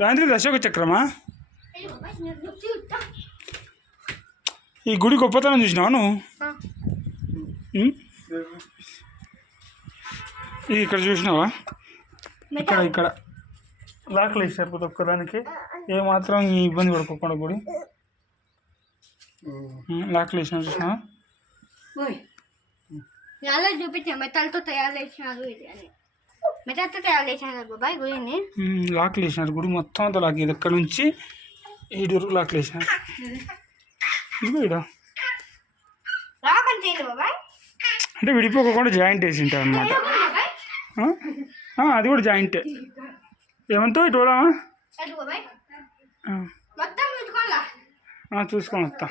రాంద్రి అశోక చక్రమా? ఈ గుడి గొప్పతనం చూసినావా నువ్వు? ఇది ఇక్కడ చూసినావా? ఇక్కడ ఇక్కడ. లాక్లు వేసారు ప్రతి ఒక్కదానికి. ఏమాత్రం ఈ ఇబ్బంది పడుకోకుండా గుడి. లాక్లు వేసినా చూసినావా? చాలా చూపించా మెటల్తో తయారు చేసినారు ఇది అని మెటల్తో తయారు చేసినారు బాబాయ్ గుడిని లాక్లు వేసినారు గుడి మొత్తం అంతా లాక్ ఇది ఇక్కడ నుంచి ఏడు వరకు లాక్లు వేసినారు ఇదిగో అంటే విడిపోకుండా జాయింట్ వేసి ఉంటారు అనమాట అది కూడా జాయింటే ఏమంతో ఇటు చూసుకొని వస్తా